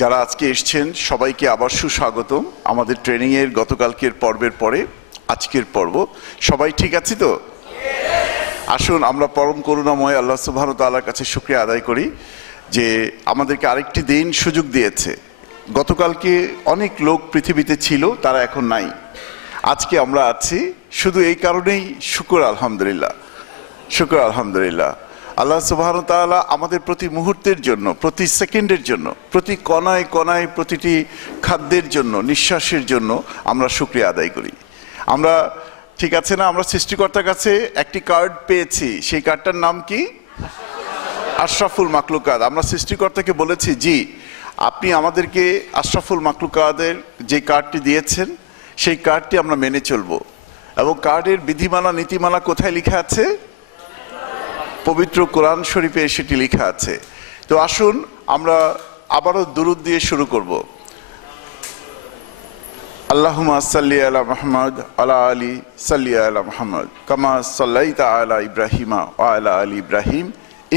যারা আজকে এসেছেন সবাইকে আবার সুস্বাগতম আমাদের ট্রেনিং এর গতকালকের পর্বের পরে আজকের পর্ব। সবাই ঠিক আছে তো? আসুন আমরা পরম করুণাময় আল্লাহ সুবহানাহু ওয়া তাআলার কাছে শুকরিয়া আদায় করি যে আমাদেরকে আরেকটি দিন সুযোগ দিয়েছে। গতকালকে অনেক লোক পৃথিবীতে ছিল, তারা এখন নাই। আজকে আমরা আছি, শুধু এই কারণেই শুকর আলহামদুলিল্লাহ, শুকর আলহামদুলিল্লাহ। আল্লাহ সুবহানাহু ওয়া তাআলা আমাদের প্রতি মুহূর্তের জন্য, প্রতি সেকেন্ডের জন্য, প্রতি কণায় কণায়, প্রতিটি খাদ্যের জন্য, নিঃশ্বাসের জন্য আমরা শুকরিয়া আদায় করি। আমরা ঠিক আছে না, আমরা সৃষ্টিকর্তার কাছে একটি কার্ড পেয়েছি, সেই কার্ডটার নাম কি? আশরাফুল মাখলুকাত। আমরা সৃষ্টিকর্তাকে বলেছি, জি আপনি আমাদেরকে আশরাফুল মাখলুকাতের যে কার্ডটি দিয়েছেন সেই কার্ডটি আমরা মেনে চলব। এবং কার্ডের বিধিমালা নীতিমালা কোথায় লেখা আছে? পবিত্র কোরআন শরীফে সেটি লেখা আছে। তো আসুন আমরা আবারও দুরূদ দিয়ে শুরু করব। আল্লাহুম্মা সাল্লি আলা মুহাম্মদ আলা আলি সাল্লি আলা মুহাম্মদ কামা সাল্লাইতা আলা ইব্রাহিমা ওয়া আলা আলি ইব্রাহিম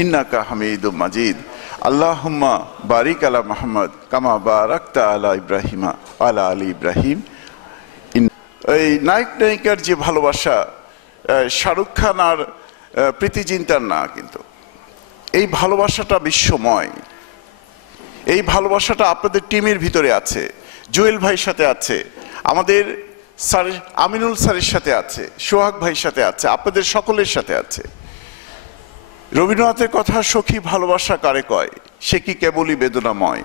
ইন্নাকা হামিদুম মাজিদ। আল্লাহুম্মা বারিক আলা মুহাম্মদ কামা বারাকতা আলা ইব্রাহিমা ওয়া আলা আলি ইব্রাহিম। এই নায়ক নায়িকার যে ভালোবাসা শাহরুখ খান আর প্রীতি জিন্তার না, কিন্তু এই ভালোবাসাটা বিশ্বময়। এই ভালোবাসাটা আপনাদের টিমের ভিতরে আছে, জুয়েল ভাইয়ের সাথে আছে, আমাদের স্যার আমিনুল স্যারের সাথে আছে, সোহাগ ভাইয়ের সাথে আছে, আপনাদের সকলের সাথে আছে। রবীন্দ্রনাথের কথা, সখী ভালোবাসা কারে কয়, সে কি কেবলই বেদনাময়,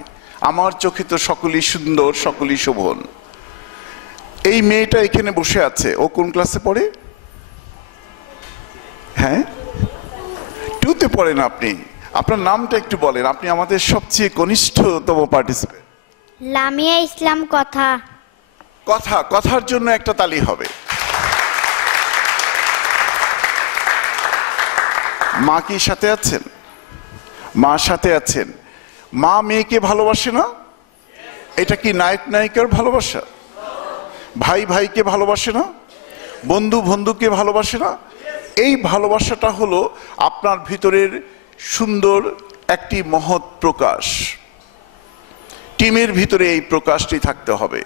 আমার চোখে তো সকলই সুন্দর সকলই শোভন। এই মেয়েটা এখানে বসে আছে, ও কোন ক্লাসে পড়ে? হ্যাঁ, 2তে পড়েন আপনি। আপনার নামটা একটু বলেন, আপনি আমাদের সবচেয়ে কনিষ্ঠতম পার্টিসিপেন্ট। লামিয়া ইসলাম। কথা কথা, কথার জন্য একটা তালি হবে। মা কি সাথে আছেন? মা সাথে আছেন। মা মেয়েকে ভালোবাসে না? এটা কি নায়ক নায়িকার ভালোবাসা? ভাই ভাইকে ভালোবাসে না? বন্ধু বন্ধুকে ভালোবাসে না? এই ভালোবাসাটা হলো আপনার ভিতরের সুন্দর একটি মহৎ প্রকাশ। টিমের ভিতরে এই প্রকাশটি থাকতে হবে।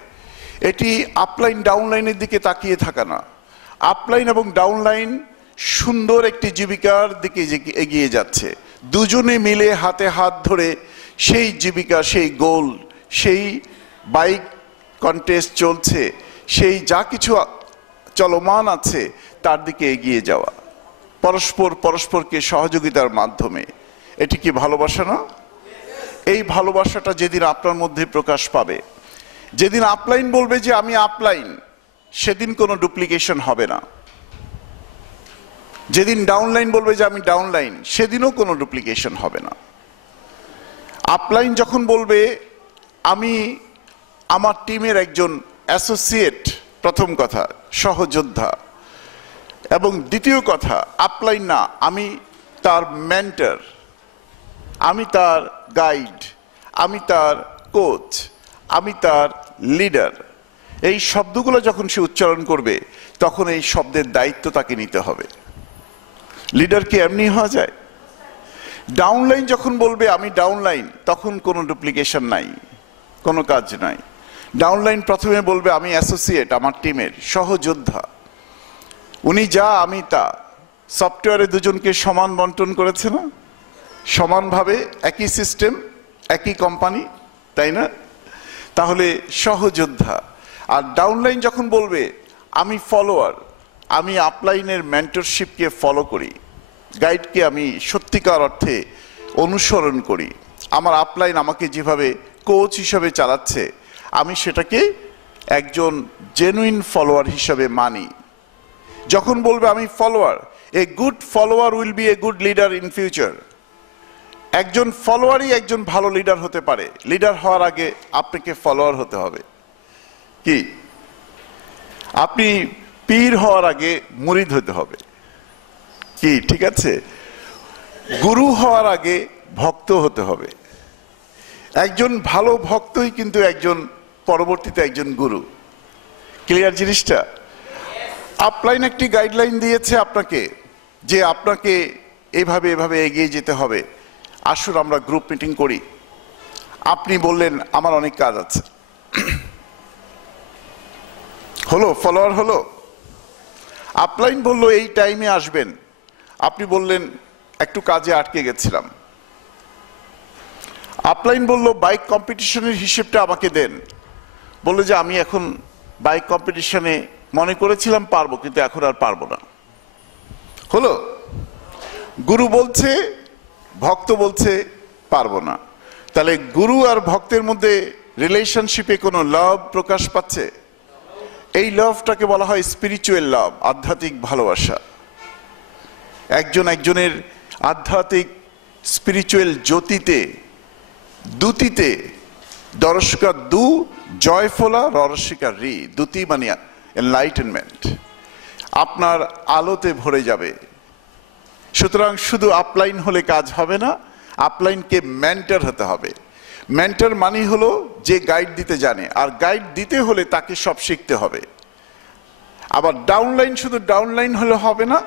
এটি আপলাইন ডাউনলাইনের দিকে তাকিয়ে থাকা না। আপলাইন এবং ডাউনলাইন সুন্দর একটি জীবিকার দিকে এগিয়ে যাচ্ছে। দুজনে মিলে হাতে হাত ধরে সেই জীবিকা, সেই গোল, সেই বাইক কন্টেস্ট চলছে, সেই যা কিছু চলমান আছে তার দিকে এগিয়ে যাওয়া, পরস্পর পরস্পরকে সহযোগিতার মাধ্যমে। এটি কি ভালোবাসা না? এই ভালোবাসাটা যেদিন আপনার মধ্যে প্রকাশ পাবে, যেদিন আপলাইন বলবে যে আমি আপলাইন, সেদিন কোনো ডুপ্লিকেশন হবে না। যেদিন ডাউনলাইন বলবে যে আমি ডাউনলাইন, সেদিনও কোনো ডুপ্লিকেশন হবে না। আপলাইন যখন বলবে আমি আমার টিমের একজন অ্যাসোসিয়েট, প্রথম কথা সহযোদ্ধা, এবং দ্বিতীয় কথা আপলাইন না, আমি তার মেন্টর, আমি তার গাইড, আমি তার কোচ, আমি তার লিডার। এই শব্দগুলো যখন সে উচ্চারণ করবে তখন এই শব্দের দায়িত্ব তাকে নিতে হবে। লিডার কি এমনি হওয়া যায়? ডাউনলাইন যখন বলবে আমি ডাউনলাইন, তখন কোনো ডুপ্লিকেশন নাই, কোনো কাজ নাই। ডাউনলাইন প্রথমে বলবে আমি অ্যাসোসিয়েট, আমার টিমের সহযোদ্ধা, উনি যা আমি তা। সফটওয়্যারে দুজনকে সমান বন্টন করেছে না, সমানভাবে, একই সিস্টেম, একই কোম্পানি, তাই না? তাহলে সহযোদ্ধা। আর ডাউনলাইন যখন বলবে আমি ফলোয়ার, আমি আপলাইনের মেন্টরশিপকে ফলো করি, গাইডকে আমি সত্যিকার অর্থে অনুসরণ করি, আমার আপলাইন আমাকে যেভাবে কোচ হিসাবে চালাচ্ছে আমি সেটাকে একজন জেনুইন ফলোয়ার হিসাবে মানি। যখন বলবে আমি follower, a good follower will be a good leader in future. একজন ফলোয়ারই একজন ভালো লিডার হতে পারে। লিডার হওয়ার আগে আপনাকে ফলোয়ার হতে হবে। কি? আপনি পীর হওয়ার আগে মুরিদ হতে হবে। কি ঠিক আছে? গুরু হওয়ার আগে ভক্ত হতে হবে। একজন ভালো ভক্তই কিন্তু একজন পরবর্তীতে একজন গুরু। ক্লিয়ার জিনিসটা? আপলাইন একটি গাইডলাইন দিয়েছে আপনাকে যে আপনাকে এভাবে এভাবে এগিয়ে যেতে হবে। আসুন আমরা গ্রুপ মিটিং করি, আপনি বললেন আমার অনেক কাজ আছে, হলো, ফলোয়ার হলো। আপলাইন বলল এই টাইমে আসবেন, আপনি বললেন একটু কাজে আটকে গেছিলাম। আপলাইন বলল বাইক কম্পিটিশনের হিসেবটা আমাকে দেন, বললো যে আমি এখন বাইক কম্পিটিশনে মনে করেছিলাম পারবো, কিন্তু এখন আর পারবো না। হলো? গুরু বলছে, ভক্ত বলছে পারবো না। তাহলে গুরু আর ভক্তের মধ্যে রিলেশনশিপে কোনো লাভ প্রকাশ পাচ্ছে? এই লাভটাকে বলা হয় স্পিরিচুয়াল লাভ, আধ্যাত্মিক ভালোবাসা। একজন একজনের আধ্যাত্মিক স্পিরিচুয়াল জ্যোতিতে, দ্যুতিতে, দর্শকা দু জয়ফলা ররসিকা রি, দ্যুতি মানে এনলাইটেনমেন্ট, আপনার আলোতে ভরে যাবে। সুতরাং শুধু আপলাইন হলে কাজ হবে না, আপলাইনকে মেন্টর হতে হবে। মেন্টর মানে হলো যে গাইড দিতে জানে, আর গাইড দিতে হলে তাকে সব শিখতে হবে। আবার ডাউনলাইন শুধু ডাউনলাইন হলে হবে না,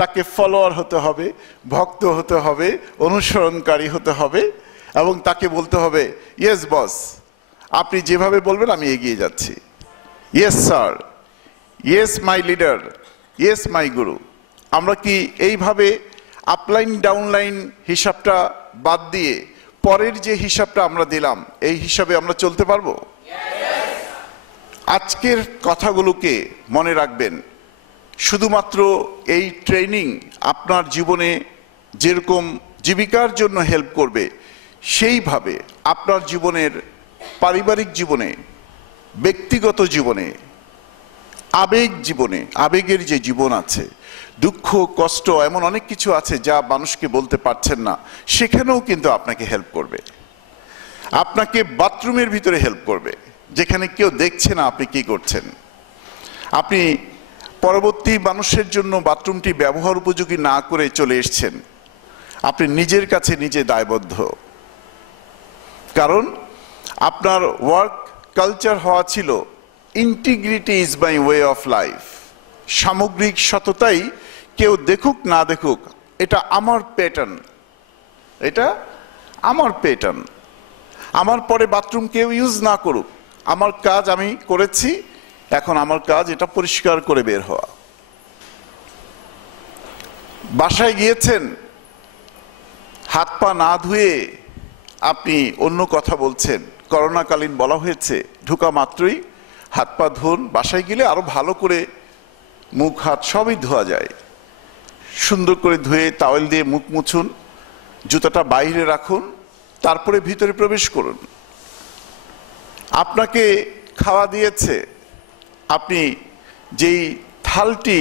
তাকে ফলোয়ার হতে হবে, ভক্ত হতে হবে, অনুসরণকারী হতে হবে, এবং তাকে বলতে হবে ইয়েস বস, আপনি যেভাবে বলবেন আমি এগিয়ে যাচ্ছি। Yes sir, yes my leader, yes my গুরু। আমরা কি এইভাবে আপলাইন ডাউনলাইন হিসাবটা বাদ দিয়ে পরের যে হিসাবটা আমরা দিলাম এই হিসাবে আমরা চলতে পারবো? আজকের কথাগুলোকে মনে রাখবেন। শুধুমাত্র এই ট্রেনিং আপনার জীবনে যেরকম জীবিকার জন্য হেল্প করবে, সেইভাবে আপনার জীবনের পারিবারিক জীবনে, ব্যক্তিগত জীবনে, আবেগ জীবনে, আবেগের যে জীবন আছে, দুঃখ কষ্ট এমন অনেক কিছু আছে যা মানুষকে বলতে পারছেন না, সেখানেও কিন্তু আপনাকে হেল্প করবে। আপনাকে বাথরুমের ভিতরে হেল্প করবে, যেখানে কেউ দেখছে না আপনি কি করছেন। আপনি পরবর্তী মানুষের জন্য বাথরুমটি ব্যবহার উপযোগী না করে চলে এসেছেন, আপনি নিজের কাছে নিজে দায়বদ্ধ। কারণ আপনার ওয়ার্ক কালচার হওয়া ছিল integrity is my way of life, সামগ্রিক সততাই কেউ দেখুক না দেখুক এটা আমার প্যাটার্ন, এটা আমার প্যাটার্ন। আমার পরে বাথরুম কেউ ইউজ না করুক, আমার কাজ আমি করেছি, এখন আমার কাজ এটা পরিষ্কার করে বের হওয়া। বাসায় গিয়েছেন, হাত পা না ধুয়ে আপনি অন্য কথা বলছেন। করোনাকালীন বলা হয়েছে ঢোকা মাত্রই হাত পা ধুন, বাসায় গেলে আরো ভালো করে মুখ হাত সবই ধোয়া যায়, সুন্দর করে ধুয়ে টাওয়েল দিয়ে মুখ মুছুন, জুতাটা বাইরে রাখুন, তারপরে ভিতরে প্রবেশ করুন। আপনাকে খাওয়া দিয়েছে, আপনি যেই থালটি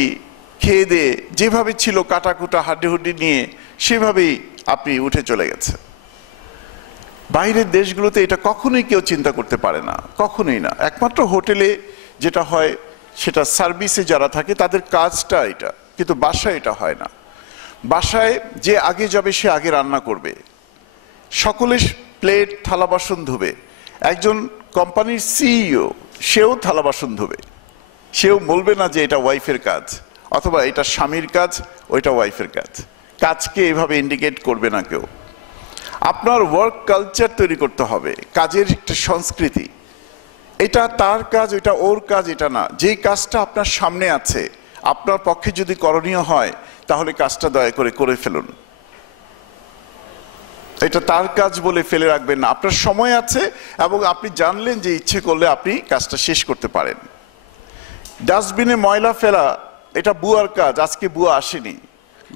খেয়ে দিয়ে যেভাবে ছিল কাটাকুটা হাড্ডিহুড্ডি নিয়ে সেভাবেই আপনি উঠে চলে গেছে। বাইরের দেশগুলোতে এটা কখনোই কেউ চিন্তা করতে পারে না, কখনোই না। একমাত্র হোটেলে যেটা হয় সেটা সার্ভিসে যারা থাকে তাদের কাজটা এটা, কিন্তু বাসায় এটা হয় না। বাসায় যে আগে যাবে সে আগে রান্না করবে, সকলে প্লেট থালা বাসন ধুবে। একজন কোম্পানির সিইও সেও থালা বাসন ধুবে, সেও বলবে না যে এটা ওয়াইফের কাজ, অথবা এটা স্বামীর কাজ, ওইটা ওয়াইফের কাজ। কাজকে এভাবে ইন্ডিকেট করবে না কেউ। আপনার ওয়ার্ক কালচার তৈরি করতে হবে, কাজের একটা সংস্কৃতি। এটা তার কাজ, এটা ওর কাজ, এটা না। যেই কাজটা আপনার সামনে আছে, আপনার পক্ষে যদি করণীয় হয় তাহলে কাজটা দয়া করে করে ফেলুন। এটা তার কাজ বলে ফেলে রাখবেন না। আপনার সময় আছে এবং আপনি জানলেন যে ইচ্ছে করলে আপনি কাজটা শেষ করতে পারেন। ডাস্টবিনে ময়লা ফেলা এটা বুয়ার কাজ, আজকে বুয়া আসেনি,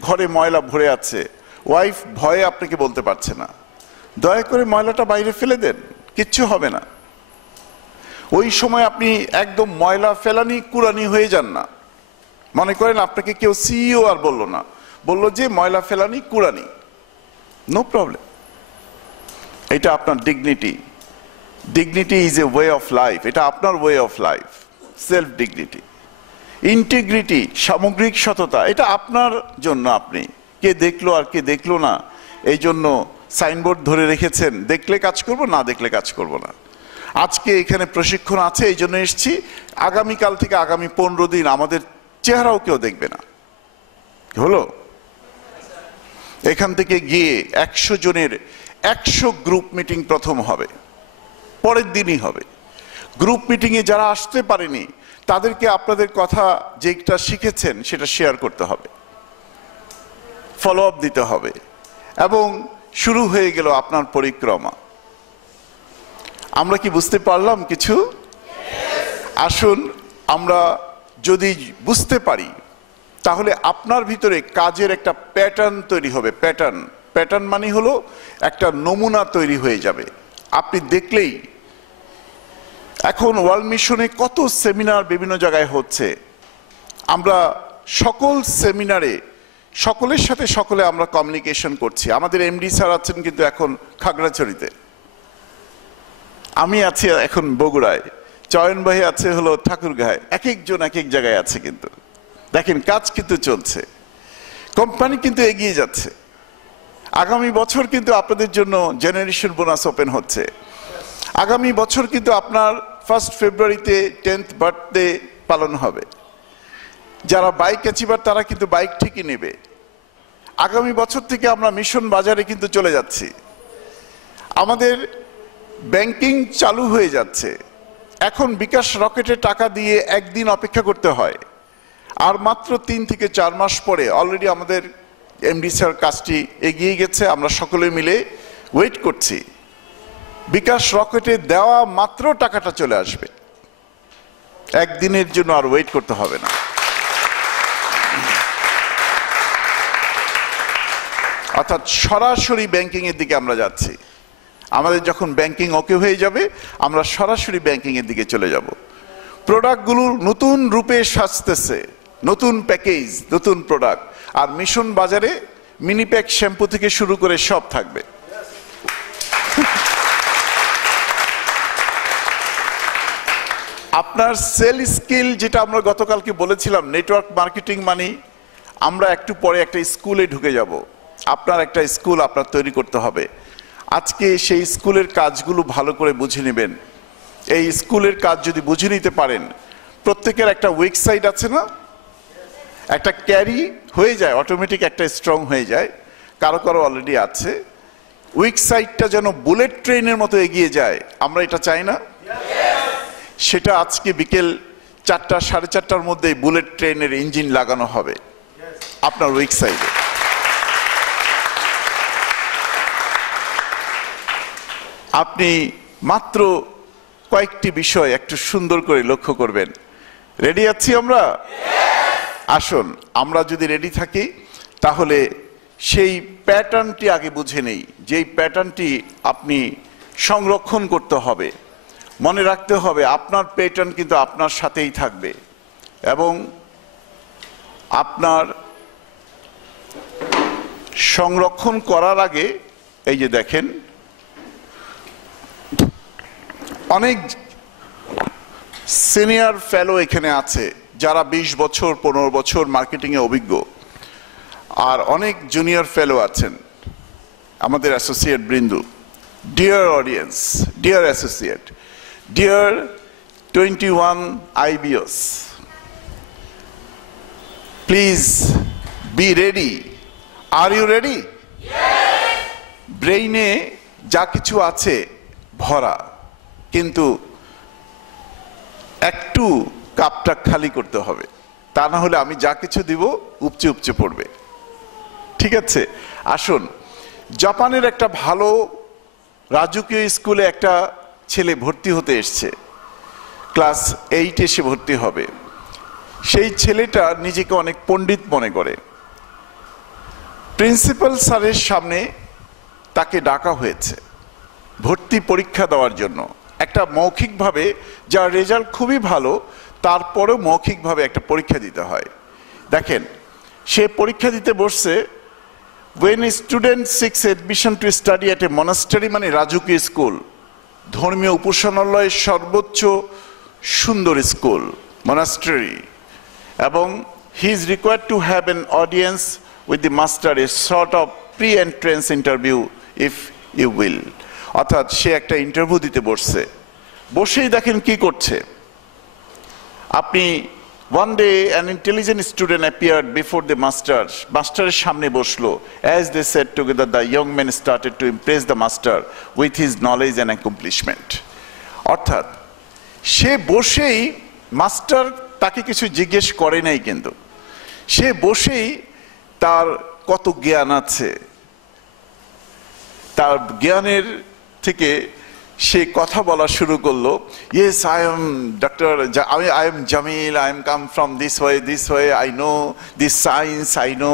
ঘরে ময়লা ভরে আছে, ওয়াইফ ভয়ে আপনাকে বলতে পারছে না, দয়া করে ময়লাটা বাইরে ফেলে দেন, কিচ্ছু হবে না। ওই সময় আপনি একদম ময়লা ফেলানি কুড়ানি হয়ে যান না। মনে করেন আপনাকে কেউ সিইও আর বললো না, বললো যে ময়লা ফেলানি কুড়ানি, নো প্রবলেম। এটা আপনার dignity. Dignity is a way of life, এটা আপনার way of life. Self dignity, integrity, সামগ্রিক সততা, এটা আপনার জন্য। আপনি কে দেখলো আর কে দেখলো না এই জন্য সাইনবোর্ড ধরে রেখেছেন, দেখলে কাজ করব, না দেখলে কাজ করব না। আজকে এখানে প্রশিক্ষণ আছে এই জন্য এসছি, আগামীকাল থেকে আগামী 15 দিন আমাদের চেহারাও কেউ দেখবে না। হলো? এখান থেকে গিয়ে 100 জনের 100 গ্রুপ মিটিং প্রথম হবে, পরের দিনই হবে। গ্রুপ মিটিংয়ে যারা আসতে পারেনি তাদেরকে আপনাদের কথা যেটা শিখেছেন সেটা শেয়ার করতে হবে, ফলো আপ দিতে হবে, এবং শুরু হয়ে গেল আপনার পরিক্রমা। আমরা কি বুঝতে পারলাম কিছু? আসুন আমরা যদি বুঝতে পারি তাহলে আপনার ভিতরে কাজের একটা প্যাটার্ন তৈরি হবে। প্যাটার্ন মানে হলো একটা নমুনা তৈরি হয়ে যাবে। আপনি দেখলেই এখন ওয়ার্ল্ড মিশনে কত সেমিনার বিভিন্ন জায়গায় হচ্ছে, আমরা সকল সেমিনারে সকলের সাথে সকলে আমরা কমিউনিকেশন করছি। আমাদের এমডি স্যার আছেন কিন্তু এখন খাগড়াছড়িতে, আমি আছি এখন বগুড়ায়, চয়ন ভাই আছে হলো ঠাকুরগাঁয়, এক একজন এক এক জায়গায় আছে। কিন্তু দেখেন কাজ কিন্তু চলছে, কোম্পানি কিন্তু এগিয়ে যাচ্ছে। আগামী বছর কিন্তু আপনাদের জন্য জেনারেশন বোনাস ওপেন হচ্ছে। আগামী বছর কিন্তু আপনার 1 ফেব্রুয়ারিতে 10th বার্থডে পালন হবে। যারা বাইক অ্যাচিভার তারা কিন্তু বাইক ঠিকই নেবে। আগামী বছর থেকে আমরা মিশন বাজারে কিন্তু চলে যাচ্ছি। আমাদের ব্যাংকিং চালু হয়ে যাচ্ছে। এখন বিকাশ রকেটে টাকা দিয়ে একদিন অপেক্ষা করতে হয়, আর মাত্র 3 থেকে 4 মাস পরে অলরেডি আমাদের এমডি স্যার কাজটি এগিয়ে গেছে। আমরা সকলে মিলে ওয়েট করছি, বিকাশ রকেটে দেওয়া মাত্র টাকাটা চলে আসবে, একদিনের জন্য আর ওয়েট করতে হবে না। অর্থাৎ সরাসরি ব্যাংকিং এর দিকে আমরা যাচ্ছি। আমাদের যখন ব্যাংকিং ওকে হয়ে যাবে আমরা সরাসরি ব্যাংকিং এর দিকে চলে যাব। প্রোডাক্টগুলো নতুন রূপে সাজতেছে, নতুন প্যাকেজ, নতুন প্রোডাক্ট। আর মিশন বাজারে মিনি প্যাক শ্যাম্পু থেকে শুরু করে সব থাকবে। আপনার সেল স্কিল, যেটা আমরা গতকালকে বলেছিলাম, নেটওয়ার্ক মার্কেটিং মানে আমরা একটু পরে একটা স্কুলে ঢুকে যাব। আপনার একটা স্কুল আপনার তৈরি করতে হবে। আজকে সেই স্কুলের কাজগুলো ভালো করে বুঝে নেবেন। এই স্কুলের কাজ যদি বুঝে নিতে পারেন, প্রত্যেকের একটা ওয়েবসাইট আছে না, একটা ক্যারি হয়ে যায়, অটোমেটিক একটা স্ট্রং হয়ে যায়। কারো কারো অলরেডি আছে। ওয়েবসাইটটা যেন বুলেট ট্রেনের মতো এগিয়ে যায়, আমরা এটা চাই না? সেটা আজকে বিকেল 4টা 4:30টার মধ্যে বুলেট ট্রেনের ইঞ্জিন লাগানো হবে আপনার ওয়েবসাইটে। আপনি মাত্র কয়েকটি বিষয় একটু সুন্দর করে লক্ষ্য করবেন। রেডি আছি আমরা? আসুন আমরা যদি রেডি থাকি তাহলে সেই প্যাটার্নটি আগে বুঝে নেই। যেই প্যাটার্নটি আপনি সংরক্ষণ করতে হবে, মনে রাখতে হবে আপনার প্যাটার্ন কিন্তু আপনার সাথেই থাকবে। এবং আপনার সংরক্ষণ করার আগে এই যে দেখেন, অনেক সিনিয়র ফেলো এখানে আছে যারা 20 বছর 15 বছর মার্কেটিংয়ে অভিজ্ঞ, আর অনেক জুনিয়র ফেলো আছেন আমাদের অ্যাসোসিয়েট বৃন্দু। Dear audience, dear associate, dear 21 IBOs, please be ready. Are you ready? ব্রেইনে যা কিছু আছে ভরা, কিন্তু একটু কাপটা খালি করতে হবে, তা না হলে আমি যা কিছু দিব উপচে উপচে পড়বে। ঠিক আছে? আসুন, জাপানের একটা ভালো রাজকীয় স্কুলে একটা ছেলে ভর্তি হতে এসছে, ক্লাস 8 এসে ভর্তি হবে। সেই ছেলেটা নিজেকে অনেক পণ্ডিত মনে করে। প্রিন্সিপাল স্যারের সামনে তাকে ডাকা হয়েছে ভর্তি পরীক্ষা দেওয়ার জন্য। একটা মৌখিকভাবে, যার রেজাল্ট খুবই ভালো, তারপরেও মৌখিকভাবে একটা পরীক্ষা দিতে হয়। দেখেন, সে পরীক্ষা দিতে বসছে। when a student seeks admission to study at a monastery, মানে রাজকীয় স্কুল, ধর্মীয় উপাসনালয়ের সর্বোচ্চ সুন্দর স্কুল, monastery, এবং he is required to have an audience with the master, a sort of pre-entrance interview if you will। অর্থাৎ সে একটা interview দিতে বসছে। বসেই দেখেন কি করছে। আপনি One day an intelligent student appeared before the master. মাস্টারের সামনে বসলো. As they sat together, the young man started to impress the master with his knowledge and accomplishment. অর্থাৎ সে বসেই, মাস্টার তাকে কিছু জিজ্ঞেস করে নাই, কিন্তু সে বসেই তার কত জ্ঞান আছে, তার জ্ঞানের থেকে সে কথা বলা শুরু করলো. Yes, I am doctor, I am Jamil, I am come from this way, I know this science, I know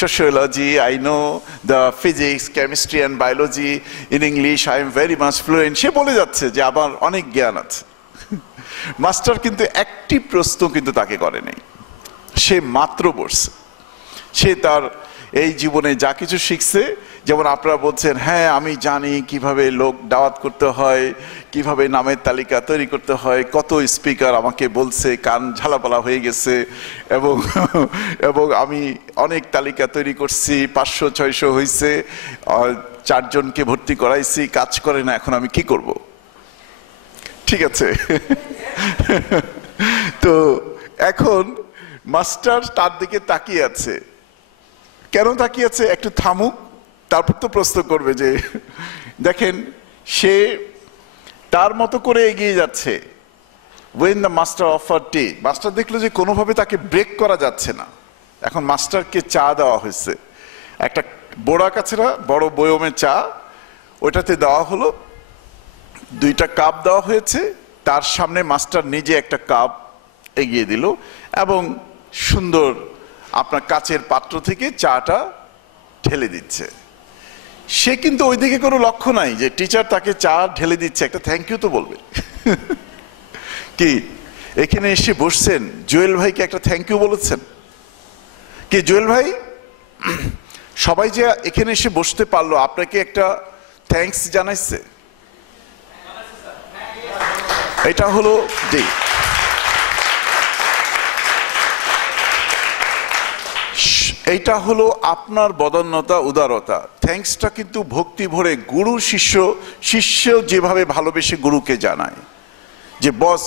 sociology, I know the physics, chemistry and biology, in English I am very much fluent. সে বলে যাচ্ছে যে আমার অনেক জ্ঞান আছে. Master কিন্তু একটি প্রশ্ন কিন্তু তাকে করে নাই. সে মাত্র বসছে. সে তার এই জীবনে যা কিছু শিখছে, যেমন আপনারা বলছেন, হ্যাঁ আমি জানি কিভাবে লোক দাওয়াত করতে হয়, কিভাবে নামের তালিকা তৈরি করতে হয়, কত স্পিকার আমাকে বলছে, কান ঝালাপালা হয়ে গেছে, এবং আমি অনেক তালিকা তৈরি করছি, 500-600 হয়েছে, 4 জনকে ভর্তি করাইছি, কাজ করে না, এখন আমি কি করব? ঠিক আছে? তো এখন মাস্টার তার দিকে তাকিয়ে আছে. কেন তাকিয়ে আছে? একটু থামুক, তারপর তো প্রশ্ন করবে যে, দেখেন সে তার মতো করে এগিয়ে যাচ্ছে. when the master offered tea, master দেখলো যে কোনোভাবে তাকে ব্রেক করা যাচ্ছে না. এখন মাস্টারকে চা দেওয়া হয়েছে, একটা বোড়া কাছেরা বড় বয়মে চা, ওইটাতে দেওয়া হলো, 2টা কাপ দেওয়া হয়েছে. তার সামনে মাস্টার নিজে একটা কাপ এগিয়ে দিল এবং সুন্দর আপনার কাচের পাত্র থেকে চাটা ঢেলে দিচ্ছে. সে কিন্তু ওইদিকে কোনো লক্ষ্য নাই যে টিচার তাকে চা ঢেলে দিচ্ছে, একটা থ্যাংক ইউ তো বলবে. কি এখানে এসে বসছেন, জুয়েল ভাইকে একটা থ্যাংক ইউ বলেছেন? কি জুয়েল ভাই, সবাই যে এখানে এসে বসতে পারলো, আপনাকে একটা থ্যাঙ্কস জানাইছে? এটা হলো জি, এইটা হলো আপনার বদান্যতা, উদারতা. থ্যাঙ্কসটা কিন্তু ভক্তি ভরে গুরু শিষ্য যেভাবে ভালোবেসে গুরুকে জানায় যে বস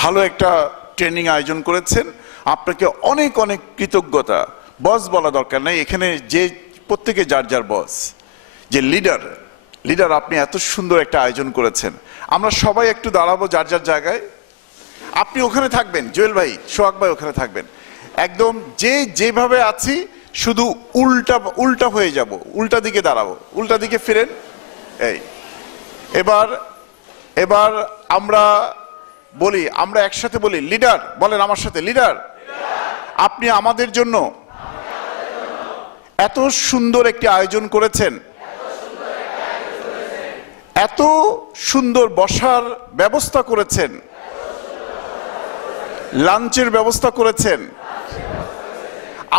ভালো একটা ট্রেনিং আয়োজন করেছেন, আপনাকে অনেক অনেক কৃতজ্ঞতা. বস বলা দরকার নাই, এখানে যে প্রত্যেকে যার যার বস, যে লিডার আপনি এত সুন্দর একটা আয়োজন করেছেন. আমরা সবাই একটু দাঁড়াবো যার যার জায়গায়. আপনি ওখানে থাকবেন, জুয়েল ভাই, সোহাগ ভাই ওখানে থাকবেন. একদম যেভাবে আছি শুধু উল্টা হয়ে যাব, উল্টা দিকে দাঁড়াবো, উল্টা দিকে ফিরেন. এই এবার আমরা বলি, আমরা একসাথে বলি লিডার. বলেন আমার সাথে, লিডার আপনি আমাদের জন্য এত সুন্দর একটি আয়োজন করেছেন, এত সুন্দর বসার ব্যবস্থা করেছেন, লাঞ্চের ব্যবস্থা করেছেন,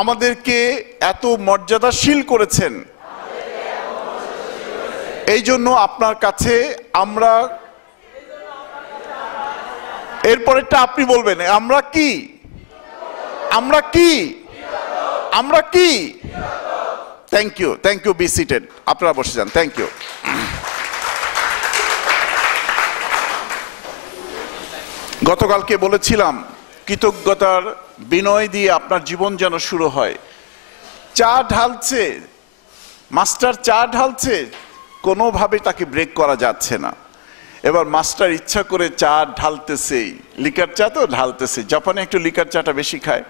আমাদেরকে এত মর্যাদাশীল করেছেন. এই জন্য আপনার কাছে আমরা, এরপরেরটা আপনি বলবেন, আমরা কি, আমরা কি, আমরা কি. Thank you, be seated. আপনারা বসে যান. Thank you. গতকালকে বলেছিলাম কৃতজ্ঞতার বিনয় দিয়ে আপনার জীবন যেন শুরু হয়. চা ঢালছে মাস্টার, চা ঢালছে, কোনোভাবে তাকে ব্রেক করা যাচ্ছে না. এবার মাস্টার ইচ্ছা করে চা ঢালতেছেই, লিকার চা তো ঢালতেছে, জাপানে একটু লিকার চাটা বেশি খায়,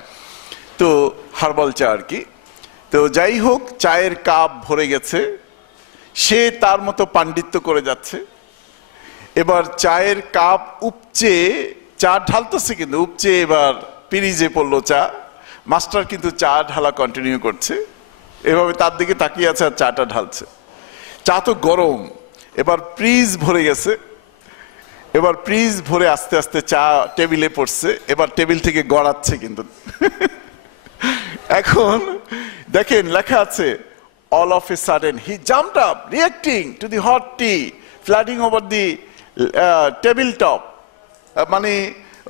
তো হার্বাল চা আর কি. তো যাই হোক, চায়ের কাপ ভরে গেছে, সে তার মতো পাণ্ডিত্য করে যাচ্ছে. এবার চায়ের কাপ উপচে, চা ঢালতেছে কিন্তু উপচে এবার পিরিজে পড়লো চা. মাস্টার কিন্তু চা ঢালা কন্টিনিউ করছে, এভাবে তার দিকে তাকিয়ে আছে আর চাটা ঢালছে. চা তো গরম, এবার ফ্রিজ ভরে গেছে, এবার ফ্রিজ ভরে আস্তে আস্তে চা টেবিলে পড়ছে, এবার টেবিল থেকে গড়াচ্ছে কিন্তু. এখন দেখেন লেখা আছে, all of a sudden he jumped up reacting to the hot tea flooding over the table top. মানে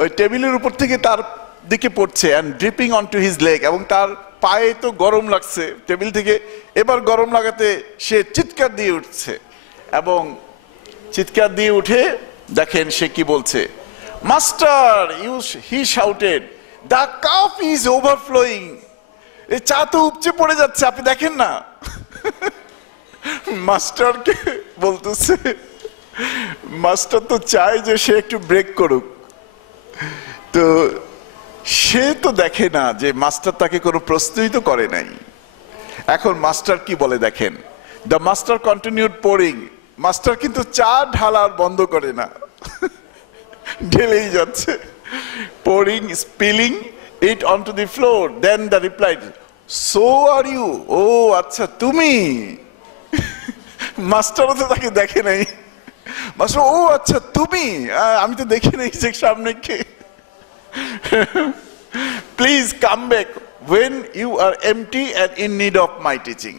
ওই টেবিলের উপর থেকে তার দিকে পড়ছে, and dripping onto his leg, এবং তার পায়ে তো গরম লাগছে টেবিল থেকে. এবার গরম লাগাতে সে চিৎকার দিয়ে উঠছে, এবং চিৎকার দিয়ে উঠে দেখেন সে কি বলছে, master, he shouted, the cup is overflowing, এই চা তো উপচে পড়ে যাচ্ছে, আপনি দেখেন না। মাস্টারকে বলতেছে, মাস্টার তো চায় যে সে একটু ব্রেক করুক, তো সে তো দেখে না যে মাস্টার তাকে কোনো প্রশ্নই তো করে নাই। এখন মাস্টার কি বলে দেখেন, the master continued pouring, master কিন্তু চা ঢালার বন্ধ করে না, ঢেলেই যাচ্ছে। Pouring, spilling it onto the floor, then the replied, so are you, ও আচ্ছা তুমি। মাস্টারও তো তাকে দেখে নাই, মাস্টার ও আচ্ছা তুমি, আমি তো দেখি নাই যে সামনে কে। Please come back when you are empty and in need of my teaching.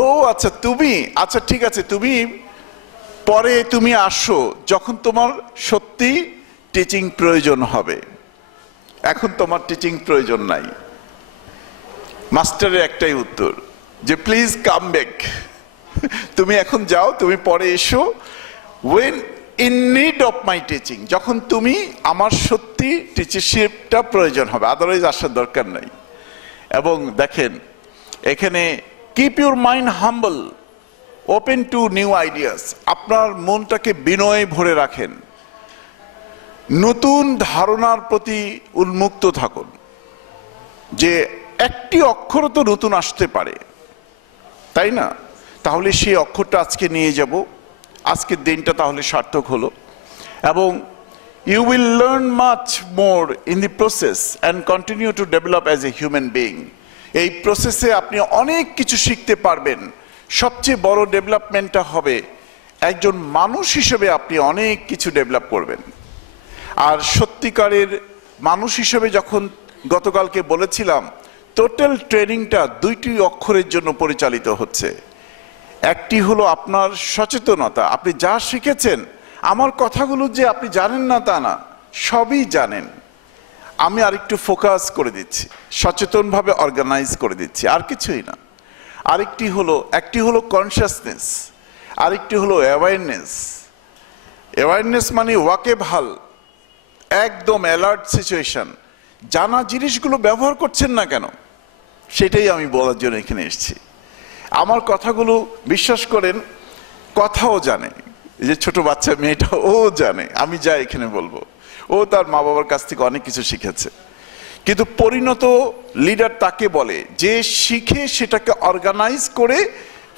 ও আচ্ছা তুমি, আচ্ছা ঠিক আছে, তুমি পরে তুমি আসো যখন তোমার সত্যি টিচিং প্রয়োজন হবে, এখন তোমার টিচিং প্রয়োজন নাই। মাস্টারের একটাই উত্তর যে প্লিজ কাম ব্যাক, তুমি এখন যাও, তুমি পরে এসো। when in need of my teaching, যখন তুমি আমার সত্যি টিচারশিপটা প্রয়োজন হবে, আদারওয়াইজ আসার দরকার নাই। এবং দেখেন এখানে keep your mind humble, open to new ideas, আপনার মনটাকে বিনয়ে ভরে রাখেন, নতুন ধারণার প্রতি উন্মুক্ত থাকুন, যে একটি অক্ষরও তো নতুন আসতে পারে, তাই না? তাহলে সেই অক্ষরটা আজকে নিয়ে যাব, আজকের দিনটা তাহলে সার্থক হলো। এবং you will learn much more in the process and continue to develop as a human being. এই প্রসেসে আপনি অনেক কিছু শিখতে পারবেন। সবচেয়ে বড় ডেভেলপমেন্টটা হবে একজন মানুষ হিসেবে আপনি অনেক কিছু ডেভেলপ করবেন। আর সত্যিকারের মানুষ হিসেবে যখন গতকালকে বলেছিলাম, টোটাল ট্রেনিংটা দুইটি অক্ষরের জন্য পরিচালিত হচ্ছে। একটি হলো আপনার সচেতনতা, আপনি যা শিখেছেন, আমার কথাগুলো যে আপনি জানেন না তা না, সবই জানেন, আমি আরেকটু ফোকাস করে দিচ্ছি, সচেতনভাবে অর্গানাইজ করে দিচ্ছি, আর কিছুই না। আরেকটি হলো, একটি হলো কনসিয়াসনেস, আরেকটি হলো অ্যাওয়ারনেস। অ্যাওয়ারনেস মানে ওয়াকেবহাল, একদম অ্যালার্ট সিচুয়েশন, জানা জিনিসগুলো ব্যবহার করছেন না কেন, সেটাই আমি বলার জন্য এখানে এসেছি। আমার কথাগুলো বিশ্বাস করেন, কথাও জানে, যে ছোট বাচ্চা মেয়েটা ও জানে আমি যা এখানে বলবো, ও তার মা বাবার কাছ থেকে অনেক কিছু শিখেছে। কিন্তু পরিণত লিডার তাকে বলে যে শিখে সেটাকে অর্গানাইজ করে,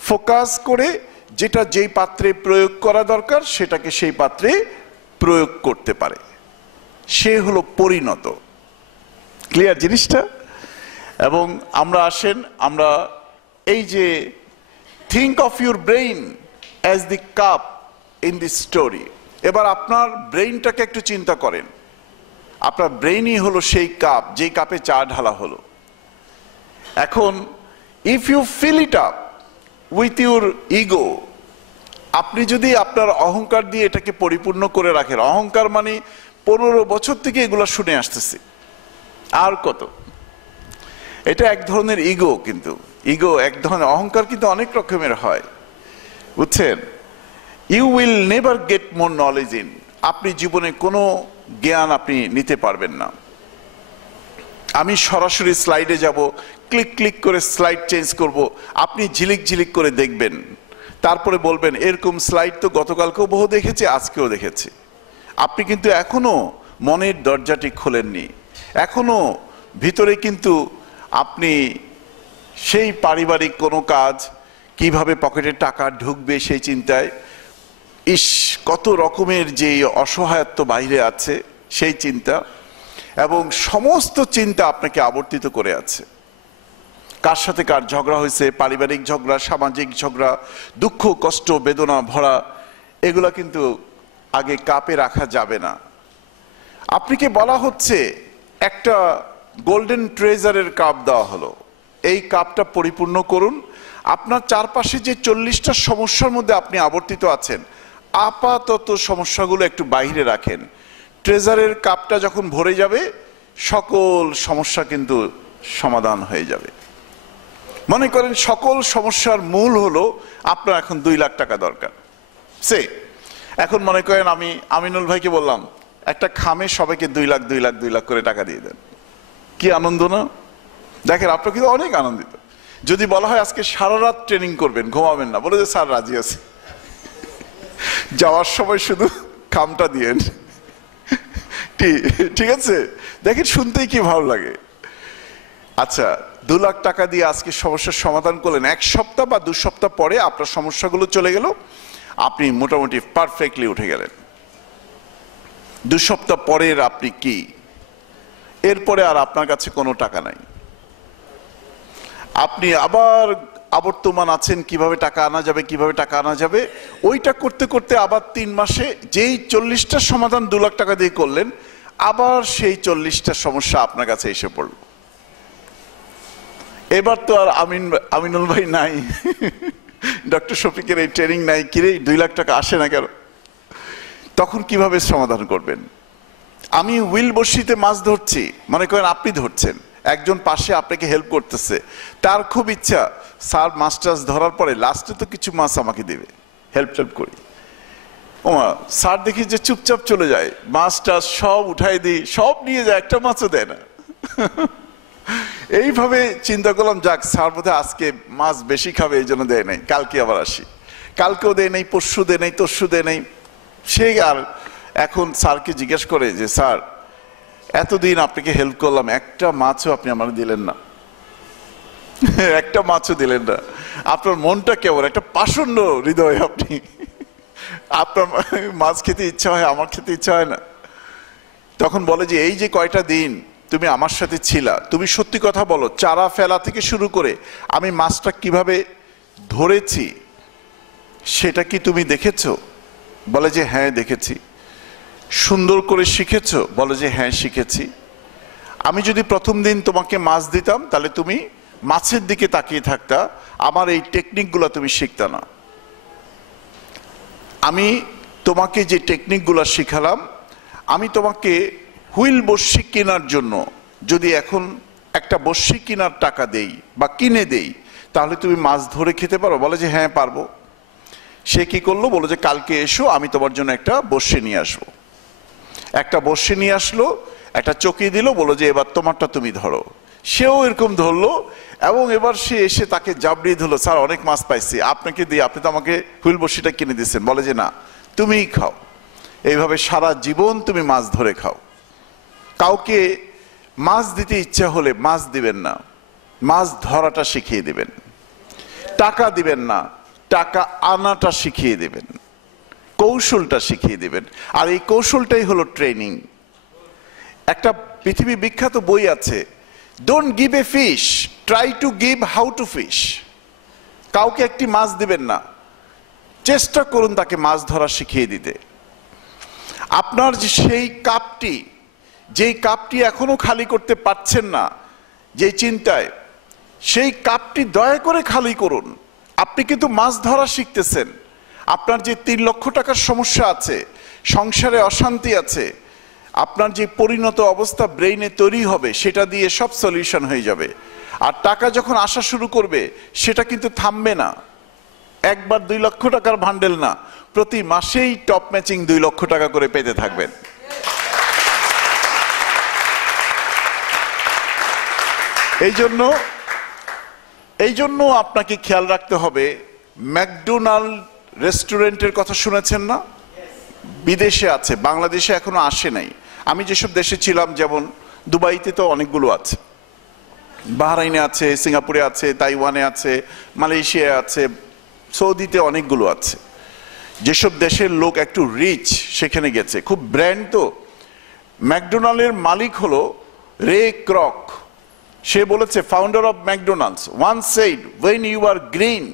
ফোকাস করে, যেটা যেই পাত্রে প্রয়োগ করা দরকার সেটাকে সেই পাত্রে প্রয়োগ করতে পারে, সে হলো পরিণত। ক্লিয়ার জিনিসটা? এবং আমরা আসেন, আমরা এই যে think of your brain as the cup in the story, এবার আপনার ব্রেইনটাকে একটু চিন্তা করেন, আপনার ব্রেইনই হলো সেই কাপ, যেই কাপে চা ঢালা হলো। এখন if you fill it up with your ego, আপনি যদি আপনার অহংকার দিয়ে এটাকে পরিপূর্ণ করে রাখেন, অহংকার মানে 15 বছর থেকে এগুলো শুনে আসতেছি, আর কত, এটা এক ধরনের ইগো। কিন্তু ইগো এক ধরনের, অহংকার কিন্তু অনেক রকমের হয়, বুঝছেন? You will never get more knowledge in, আপনি জীবনে কোনো জ্ঞান আপনি নিতে পারবেন না। আমি সরাসরি স্লাইডে যাব, ক্লিক ক্লিক করে স্লাইড চেঞ্জ করব, আপনি ঝিলিক ঝিলিক করে দেখবেন, তারপরে বলবেন এরকম স্লাইড তো গতকালকেও বহু দেখেছি, আজকেও দেখেছি। আপনি কিন্তু এখনো মনের দরজাটি খোলেননি, এখনো ভিতরে কিন্তু আপনি সেই পারিবারিক কোনো কাজ, কিভাবে পকেটে টাকা ঢুকবে সেই চিন্তায়, ইস কত রকমের যে অসহায়ত্ব বাইরে আছে সেই চিন্তা, এবং সমস্ত চিন্তা আপনাকে আবর্তিত করে আছে। কার সাথে কার ঝগড়া হয়েছে, পারিবারিক ঝগড়া, সামাজিক ঝগড়া, দুঃখ কষ্ট বেদনা ভরা, এগুলা কিন্তু আগে কাপে রাখা যাবে না। আপনাকে বলা হচ্ছে একটা গোল্ডেন ট্রেজারের কাপ দেওয়া হলো, এই কাপটা পরিপূর্ণ করুন। আপনার চারপাশে যে 40টা সমস্যার মধ্যে আপনি আবর্তিত আছেন, আপাতত সমস্যাগুলো একটু বাইরে রাখেন। ট্রেজারের কাপটা যখন ভরে যাবে, সকল সমস্যা কিন্তু সমাধান হয়ে যাবে। মনে করেন সকল সমস্যার মূল হলো আপনার এখন 2 লাখ টাকা দরকার। এখন মনে করেন আমি আমিনুল ভাইকে বললাম একটা খামে সবাইকে 2 লাখ 2 লাখ 2 লাখ করে টাকা দিয়ে দেন, কি আনন্দ না? দেখেন আপনার কিন্তু অনেক আনন্দিত। যদি বলা হয় আজকে সারা রাত ট্রেনিং করবেন, ঘুমাবেন না, বলে যে স্যার রাজি আছে, যাওয়ার সময় শুধু খামটা দিয়েন, ঠিক আছে? দেখেন শুনতেই কি ভালো লাগে। আচ্ছা, 2 লাখ টাকা দিয়ে আজকে সমস্যার সমাধান করলেন, 1 সপ্তাহ বা 2 সপ্তাহ পরে আপনার সমস্যাগুলো চলে গেল, আপনি মোটামুটি পারফেক্টলি উঠে গেলেন। 2 সপ্তাহ পরের আপনি কি? এরপরে আর আপনার কাছে কোনো টাকা নাই, আপনি আবার আবর্তমান আছেন কিভাবে টাকা আনা যাবে, কিভাবে টাকা আনা যাবে, ওইটা করতে করতে আবার 3 মাসে যেই 40টা সমাধান 2 লাখ টাকা দিয়ে করলেন, আবার সেই 40টা সমস্যা আপনার কাছে এসে পড়ল। এবার তো আর আমিনুল ভাই নাই, ডক্টর শফিকের এই ট্রেনিং নাই, কিরে 2 লাখ টাকা আসে না কেন? তখন কিভাবে সমাধান করবেন? আমি হুইল বড়শিতে মাছ ধরছি, মনে করেন আপনি ধরছেন, একজন পাশে আপনাকে হেল্প করতেছে, তার খুব ইচ্ছা স্যার মাছ টাছ ধরার পরে লাস্টে তো কিছু মাছ আমাকে দেবে, হেল্প করি। ওমা, স্যার দেখি যে চুপচাপ চলে যায়, মাছ টাছ সব উঠাই দিই, সব নিয়ে যায়, একটা মাছও দেয় না। এইভাবে চিন্তা করলাম, যাক স্যার বোধহয় আজকে মাছ বেশি খাবে, এই জন্য দেয় নাই, কালকে আবার আসি, কালকেও দেয় নাই, পরশু দেয় নাই, তরশু দেয় নাই। সে আর এখন স্যারকে জিজ্ঞেস করে যে স্যার এতদিন আপনাকে হেল্প করলাম, একটা মাছও আপনি আমার দিলেন না, একটা মাছও দিলেন না, আপনার মনটা কেমন? একটা পাষণ্ড হৃদয় আপনি, আপনার মাছ খেতে ইচ্ছা হয়, আমার খেতে ইচ্ছা হয় না। তখন বলে যে এই যে কয়টা দিন তুমি আমার সাথে ছিলা, তুমি সত্যি কথা বলো, চারা ফেলা থেকে শুরু করে আমি মাছটা কিভাবে ধরেছি সেটা কি তুমি দেখেছো? বলে যে হ্যাঁ দেখেছি। সুন্দর করে শিখেছো? বলে যে হ্যাঁ শিখেছি। আমি যদি প্রথম দিন তোমাকে মাছ দিতাম তাহলে তুমি মাছের দিকে তাকিয়ে থাকতা, আমার এই টেকনিকগুলো তুমি শিখতা না। আমি তোমাকে যে টেকনিকগুলো শিখালাম, আমি তোমাকে হুইল বড়শি কেনার জন্য যদি এখন একটা বড়শি কেনার টাকা দেই বা কিনে দেই, তাহলে তুমি মাছ ধরে খেতে পারো? বলে যে হ্যাঁ পারবো। সে কি করলো? বলো যে কালকে এসো, আমি তোমার জন্য একটা বড়শি নিয়ে আসবো। একটা বড়শি নিয়ে আসলো, একটা চকি দিল, বলো যে এবার তোমারটা তুমি ধরো। সেও এরকম ধরলো এবং এবার সে এসে তাকে জাবড়িয়ে ধরলো, স্যার অনেক মাছ পাইছি, আপনাকে দিয়ে, আপনি তো আমাকে হুইল বড়শিটা কিনে দিচ্ছেন। বলে যে না, তুমিই খাও। এইভাবে সারা জীবন তুমি মাছ ধরে খাও। কাউকে মাছ দিতে ইচ্ছা হলে মাছ দিবেন না, মাছ ধরাটা শিখিয়ে দিবেন। টাকা দিবেন না, টাকা আনাটা শিখিয়ে দেবেন, কৌশলটা শিখিয়ে দেবেন। আর এই কৌশলটাই হলো ট্রেনিং। একটা পৃথিবী বিখ্যাত বই আছে, don't give a fish, try to give how to fish. কাউকে একটি মাছ দিবেন না, চেষ্টা করুন তাকে মাছ ধরা শিখিয়ে দিতে। আপনার যে সেই কাপটি, যেই কাপটি এখনো খালি করতে পারছেন না, যেই চিন্তায়, সেই কাপটি দয়া করে খালি করুন। আপনি কিন্তু মাছ ধরা শিখতেছেন। আপনার যে 3 লক্ষ টাকার সমস্যা আছে, সংসারে অশান্তি আছে, আপনার যে পরিণত অবস্থা ব্রেইনে তৈরি হবে, সেটা দিয়ে সব সলিউশন হয়ে যাবে। আর টাকা যখন আসা শুরু করবে, সেটা কিন্তু থামবে না। একবার 2 লক্ষ টাকার ভান্ডেল না, প্রতি মাসেই টপ ম্যাচিং 2 লক্ষ টাকা করে পেতে থাকবেন। এই জন্য আপনাকে খেয়াল রাখতে হবে। ম্যাকডোনাল্ড রেস্টুরেন্টের কথা শুনেছেন না? বিদেশে আছে, বাংলাদেশে এখনো আসে নাই। আমি যেসব দেশে ছিলাম, যেমন দুবাইতে তো অনেকগুলো আছে, বাহরাইনে আছে, সিঙ্গাপুরে আছে, তাইওয়ানে আছে, মালয়েশিয়ায় আছে, সৌদিতে অনেকগুলো আছে। যেসব দেশের লোক একটু রিচ সেখানে গেছে, খুব ব্র্যান্ড। তো ম্যাকডোনাল্ডের মালিক হলো রে ক্রক। সে বলেছে, founder of McDonald's once said, when you are green,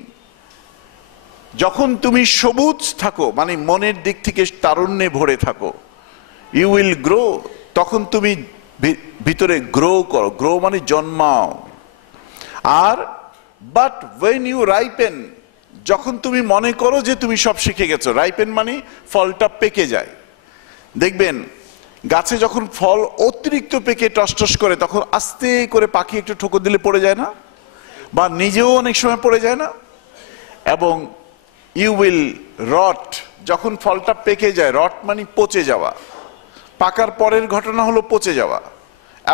যখন তুমি সবুজ থাকো, মানে মনের দিক থেকে তারুণ্যে ভরে থাকো, ইউ উইল গ্রো, তখন তুমি ভিতরে গ্রো করো, গ্রো মানে জন্মাও। আর বাট when you ripen, যখন তুমি মনে করো যে তুমি সব শিখে গেছো, রাইপেন মানে ফলটা পেকে যায়। দেখবেন গাছে যখন ফল অতিরিক্ত পেকে টসটস করে, তখন আস্তে করে পাখি একটু ঠোকর দিলে পড়ে যায় না? বা নিজেও অনেক সময় পড়ে যায় না? এবং ইউ উইল রট, যখন ফলটা পেকে যায়, রট মানে পচে যাওয়া, পাকার পরের ঘটনা হলো পচে যাওয়া।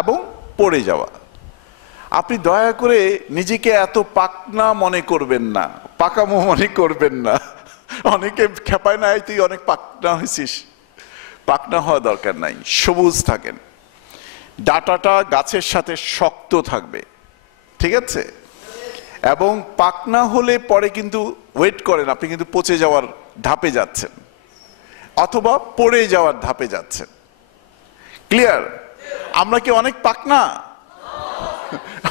এবং পড়ে যাওয়া। আপনি দয়া করে নিজেকে এত পাকনা মনে করবেন না, পাকামো মনে করবেন না। অনেকে খেপায় না, তুই অনেক পাকনা হয়েছিস। পাকনা হওয়া দরকার নাই, সবুজ থাকেন। ডাটাটা গাছের সাথে শক্ত থাকবে, ঠিক আছে? এবং পাকনা হলে পরে কিন্তু ওয়েট করেন, আপনি কিন্তু পচে যাওয়ার ধাপে যাচ্ছেন অথবা পড়ে যাওয়ার ধাপে যাচ্ছেন। ক্লিয়ার? আমরা কি অনেক পাকনা?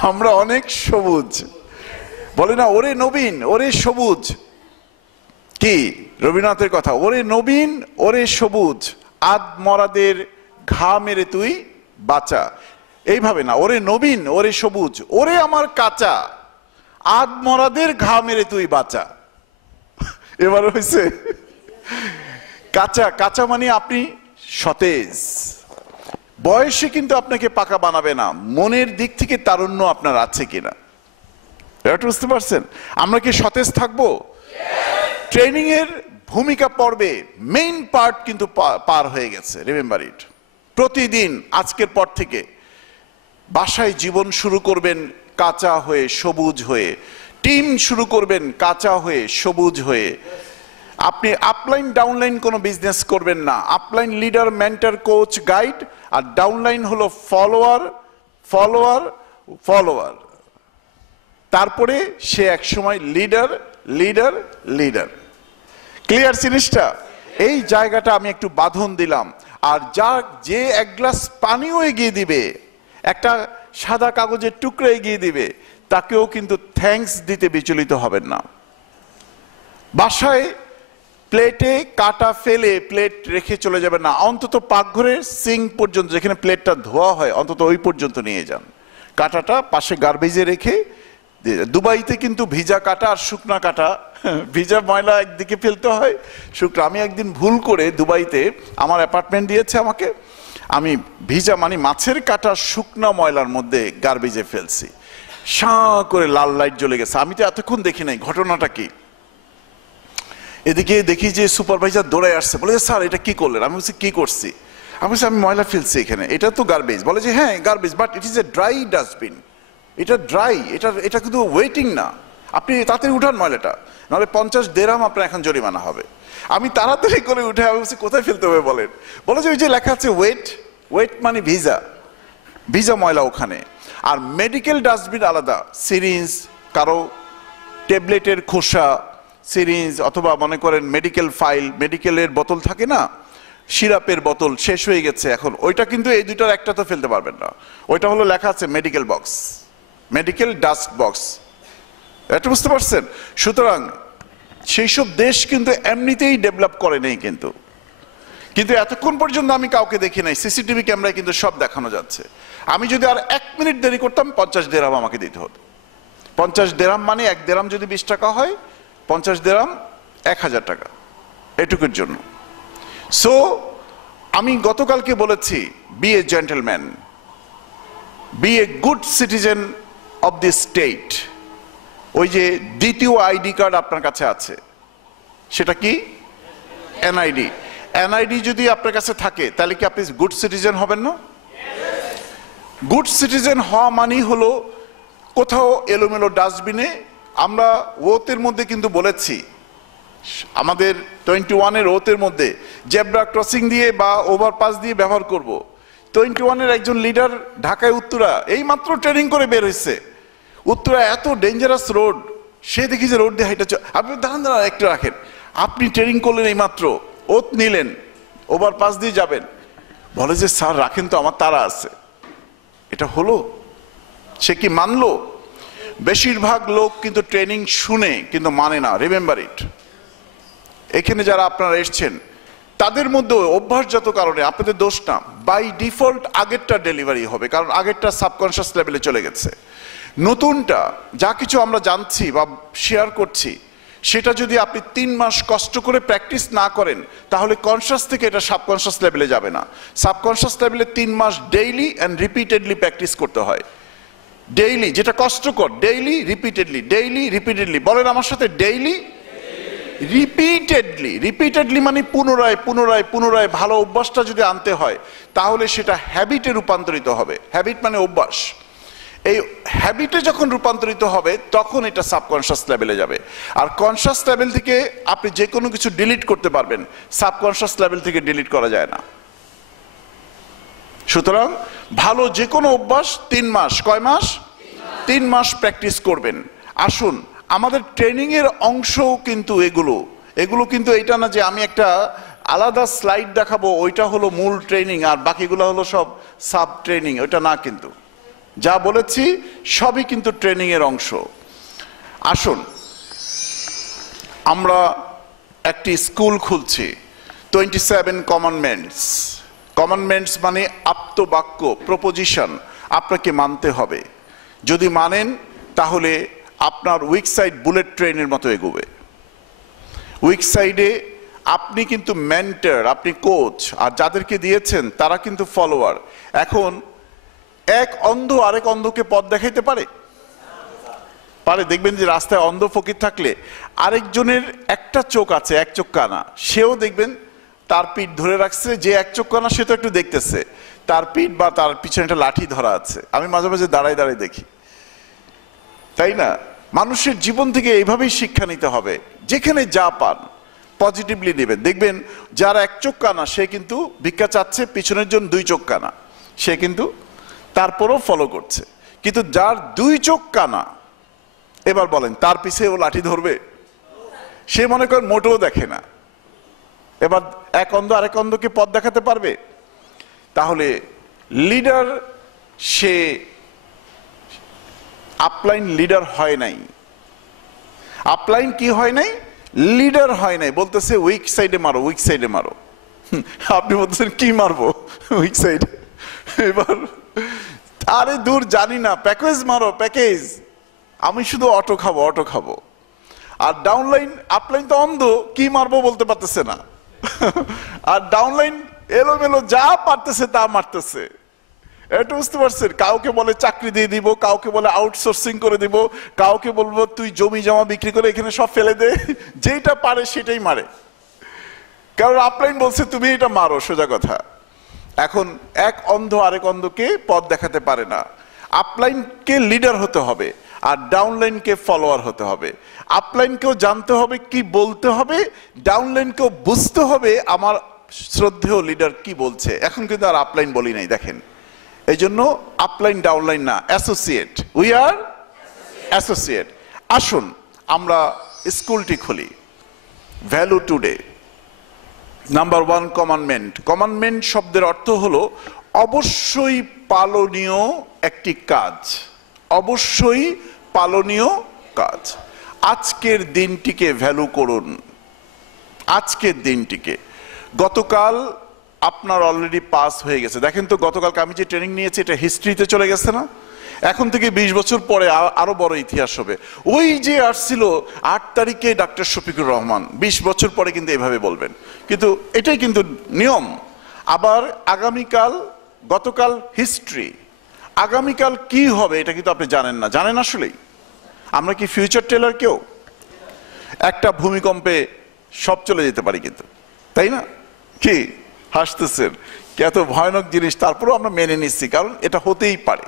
আমরা অনেক সবুজ। বলে না, ওরে নবীন, ওরে সবুজ। কি রবীন্দ্রনাথের কথা, ওরে নবীন, ওরে সবুজ, আদ মরাদের ঘা মেরে তুই বাঁচা। এইভাবে না, ওরে নবীন, ওরে সবুজ, ওরে আমার কাঁচা, আদ মরাদের ঘা মেরে তুই বাঁচা। এবার হয়েছে কাঁচা। কাঁচা মানে আপনি সতেজ। বয়সে কিন্তু আপনাকে পাকা বানাবে না, মনের দিক থেকে তারুণ্য আপনার আছে কিনা, এটা বুঝতে পারছেন? আমরা কি সতেজ থাকবো? ট্রেনিং এর ভূমিকা পর্বে মেইন পার্ট কিন্তু পার হয়ে গেছে, রিমেম্বার ইট। প্রতিদিন আজকের পর থেকে বাসায় জীবন শুরু করবেন কাঁচা হয়ে, সবুজ হয়ে। টিম শুরু করবেন কাঁচা হয়ে, সবুজ হয়ে। আপনি আপলাইন ডাউনলাইন কোনো বিজনেস করবেন না। Upline leader, mentor, coach, guide, আর ডাউনলাইন হলো ফলোয়ার, ফলোয়ার, ফলোয়ার। তারপরে সে একসময় লিডার, লিডার, লিডার। ক্লিয়ার জিনিসটা? এই জায়গাটা আমি একটু বাঁধন দিলাম। আর যে এক গ্লাস পানিও এগিয়ে দিবে, একটা সাদা কাগজের টুকরো এগিয়ে দিবে, তাকেও কিন্তু থ্যাঙ্কস দিতে বিচলিত হবেন না। বাসায় প্লেটে কাটা ফেলে প্লেট রেখে চলে যাবেন না, অন্তত পাকঘরের সিঙ্ক পর্যন্ত, যেখানে প্লেটটা ধোয়া হয়, অন্তত ওই পর্যন্ত নিয়ে যান। কাটাটা পাশে গার্বেজে রেখে। দুবাইতে কিন্তু ভিজা কাটা আর শুকনা কাটা, ভিজা ময়লা একদিকে ফেলতে হয়, শুকনা। আমি একদিন ভুল করে দুবাইতে, আমার অ্যাপার্টমেন্ট দিয়েছে আমাকে, আমি ভিজা মানে মাছের কাটা শুকনা ময়লার মধ্যে গার্বেজে ফেলছি। সাঁ করে লাল লাইট জ্বলে গেছে। আমি তো এতক্ষণ দেখি নাই ঘটনাটা কি। এদিকে দেখি যে সুপারভাইজার দৌড়ায় আসছে, বলে স্যার এটা কি করলেন? আমি বলছি কি করছি? আমি বলছি আমি ময়লা ফেলছি এখানে, এটা তো গার্বেজ। বলে যে হ্যাঁ garbage, but it is a dry dustbin. এটা ড্রাই, এটা কিন্তু ওয়েটিং না, আপনি তাড়াতাড়ি উঠান ময়লাটা, নাহলে 50 দিরহাম আপনার এখন জরিমানা হবে। আমি তাড়াতাড়ি করে উঠে, আমি বলছি কোথায় ফেলতে হবে বলেন? বলে যে ওই যে লেখা আছে ওয়েট, ওয়েট মানে ভিজা, ভিজা ময়লা ওখানে। আর মেডিকেল ডাস্টবিন আলাদা, সিরিঞ্জ, কারো ট্যাবলেটের খোসা, সিরিঞ্জ, অথবা মনে করেন মেডিকেল ফাইল, মেডিকেলের বোতল থাকে না, সিরাপের বোতল শেষ হয়ে গেছে এখন, ওইটা কিন্তু এই দুটার একটা তো ফেলতে পারবেন না। ওইটা হলো লেখা আছে medical box, medical dust box. এটা বুঝতে পারছেন? সুতরাং সেই সব দেশ কিন্তু এমনিতেই ডেভেলপ করে নেই কিন্তু এতক্ষণ পর্যন্ত আমি কাউকে দেখি নাই। সিসিটিভি ক্যামেরায় কিন্তু সব দেখানো যাচ্ছে। আমি যদি আর 1 মিনিট দেরি করতাম, 50 দিরহাম আমাকে দিতে হতো। 50 দিরহাম মানে 1 দিরহাম যদি 20 টাকা হয়, 50 দিরহাম 1000 টাকা, এটুকুর জন্য। সো আমি গতকালকে বলেছি, be a gentleman, be a good citizen of the state. ওই যে দ্বিতীয় আইডি কার্ড আপনার কাছে আছে, সেটা কি? এনআইডি। এনআইডি যদি আপনার কাছে থাকে, তাহলে কি আপনি গুড সিটিজেন হবেন না? গুড সিটিজেন হওয়া মানেই হলো কোথাও এলোমেলো ডাস্টবিনে, আমরা ওতের মধ্যে কিন্তু বলেছি, আমাদের 21-এর ওতের মধ্যে জেব্রা ক্রসিং দিয়ে বা ওভারপাস দিয়ে ব্যবহার করব। 21-এর একজন লিডার ঢাকায় উত্তরা এই মাত্র ট্রেনিং করে বের হয়েছে। উত্তরা এত ডেঞ্জারাস রোড, সে দেখি যে রোড দিয়ে হাইটা, আপনি দাঁড়ান দাঁড়ান একটু রাখেন, আপনি ট্রেনিং করলেন এই মাত্র, ওত নিলেন, ওভারপাস দিয়ে যাবেন, বলে যে স্যার রাখেন তো আমার তারা আছে। এটা হলো? সে কি মানলো? বেশিরভাগ লোক কিন্তু ট্রেনিং শুনে কিন্তু মানে না, রিমেম্বার ইট। এখানে যারা আপনারা এসছেন তাদের মধ্যে অভ্যাসগত কারণে, আপনাদের দোষ না, বাই ডিফল্ট আগেরটা ডেলিভারি হবে, কারণ আগেরটা সাবকনশিয়াস লেভেলে চলে গেছে। নতুনটা যা কিছু আমরা জানছি বা শেয়ার করছি, সেটা যদি আপনি 3 মাস কষ্ট করে প্র্যাকটিস না করেন, তাহলে কনশাস থেকে এটা সাবকনশিয়াস লেভেলে যাবে না। সাবকনশিয়াস লেভেলে 3 মাস ডেইলি অ্যান্ড রিপিটেডলি প্র্যাকটিস করতে হয়। ডেইলি, যেটা কষ্টকর, ডেইলি রিপিটেডলি, ডেইলি রিপিটেডলি। বলেন আমার সাথে, ডেইলি রিপিটেডলি মানে পুনরায় পুনরায় পুনরায় ভালো অভ্যাসটা যদি আনতে হয় তাহলে সেটা হ্যাবিটে রূপান্তরিত হবে। হ্যাবিট মানে অভ্যাস। এই হ্যাবিটে যখন রূপান্তরিত হবে তখন এটা সাবকনশিয়াস লেভেলে যাবে। আর কনশিয়াস লেভেল থেকে আপনি যে কোনো কিছু ডিলিট করতে পারবেন, সাবকনশিয়াস লেভেল থেকে ডিলিট করা যায় না। সুতরাং ভালো যে কোনো অভ্যাস 3 মাস, কয় মাস? 3 মাস প্র্যাকটিস করবেন। আসুন, আমাদের ট্রেনিং এর অংশ কিন্তু এগুলো কিন্তু এটা না যে আমি একটা আলাদা স্লাইড দেখাবো ওইটা হলো মূল ট্রেনিং আর বাকিগুলো হলো সব সাব ট্রেনিং, ওইটা না। কিন্তু যা বলেছি সবই কিন্তু ট্রেনিং এর অংশ। আসুন, আমরা একটি স্কুল খুলছি, 27 কমান্ডমেন্টস মানে আপ্তবাক্য, প্রপোজিশন আপনাকে মানতে হবে। যদি মানেন তাহলে আপনার উইক সাইড বুলেট ট্রেনের মতো এগোবে। উইক সাইডে আপনি কিন্তু মেন্টর, আপনি কোচ, আর যাদেরকে দিয়েছেন তারা কিন্তু ফলোয়ার। এখন এক অন্ধ আরেক অন্ধকে পথ দেখাইতে পারে? দেখবেন যে রাস্তায় অন্ধ ফকির থাকলে আরেকজনের একটা চোখ আছে, এক চোখ কানা, সেও দেখবেন তার পিঠ ধরে রাখছে। যে এক চোখ কানা সে তো একটু দেখতেছে, তার পিঠ বা তার পিছনে একটা লাঠি ধরা আছে। আমি মাঝে মাঝে দাঁড়ায় দাঁড়ায় দেখি, তাই না? মানুষের জীবন থেকে এইভাবেই শিক্ষা নিতে হবে। যেখানে যা পান পজিটিভলি নেবেন। দেখবেন যার এক চোখ কানা সে কিন্তু ভিক্ষা চাচ্ছে, পিছনের জন্য 2 চোখ কানা, সে কিন্তু তারপরও ফলো করছে। কিন্তু যার 2 চোখ কানা, এবার বলেন তার পিছে ও লাঠি ধরবে? সে মনে করেন মোটেও দেখে না। এবার এক অন্ধ আরেক অন্ধকে পথ দেখাতে পারবে? তাহলে লিডার সে আপলাইন লিডার হয় নাই। আপলাইন কি হয় নাই? লিডার হয় নাই। বলতেছে উইক সাইডে মারো, উইক সাইডে মারো। আপনি বলতেছেন কি মারবো? উইক সাইডে। এবার আরে দূর, জানি না, প্যাকেজ মারো, প্যাকেজ। আমি শুধু অটো খাবো। আর ডাউনলাইন, আপলাইন তো অন্ধ, কি মারবো বলতে পারতেছে না। আর ডাউনলাইন এলোমেলো যা পারতেছে তা মারতেছে। এটা বুঝতে পারছেন? কাউকে বলে চাকরি দিয়ে দিব, কাউকে বলে আউটসোর্সিং করে দিব, কাউকে বলবো তুই জমি জমা বিক্রি করে এখানে সব ফেলে দে। যেটা পারে সেটাই মারে, কারণ আপলাইন বলছে তুমি এটা মারো, সোজা কথা। এখন এক অন্ধ আরেক অন্ধকে পথ দেখাতে পারে না। আপলাইনকে লিডার হতে হবে আর ডাউনলাইনকে ফলোয়ার হতে হবে। আপলাইনকেও জানতে হবে কি বলতে হবে, ডাউনলাইনকেও বুঝতে হবে আমার শ্রদ্ধেয় লিডার কি বলছে। এখন কিন্তু আর আপলাইন বলি নাই, দেখেন। এই জন্য আপলাইন ডাউনলাইন না, অ্যাসোসিয়েট। We are associate. আসুন আমরা স্কুলটি খুলি। Value today. নাম্বার 1 কমান্ডমেন্ট শব্দের অর্থ হলো অবশ্যই পালনীয় একটি কাজ। অবশ্যই পালনীয় কাজ। আজকের দিনটিকে ভ্যালু করুন, আজকের দিনটিকে। গতকাল আপনার অলরেডি পাস হয়ে গেছে। দেখেন তো, গতকালকে আমি যে ট্রেনিং নিয়েছি এটা হিস্ট্রিতে চলে গেছে না? এখন থেকে 20 বছর পরে আরো বড় ইতিহাস হবে। ওই যে আসছিল 8 তারিখে ডাক্তার শফিকুর রহমান, 20 বছর পরে কিন্তু এভাবে বলবেন। কিন্তু এটাই কিন্তু নিয়ম। আবার আগামীকাল, গতকাল হিস্ট্রি, আগামীকাল কি হবে এটা কিন্তু আপনি জানেন না। জানেন আসলেই? আমরা কি ফিউচার টেলার কেউ? একটা ভূমিকম্পে সব চলে যেতে পারি কিন্তু, তাই না? কি হাসতেছেন? এত ভয়ানক জিনিস, তারপরেও আমরা মেনে নিচ্ছি, কারণ এটা হতেই পারে।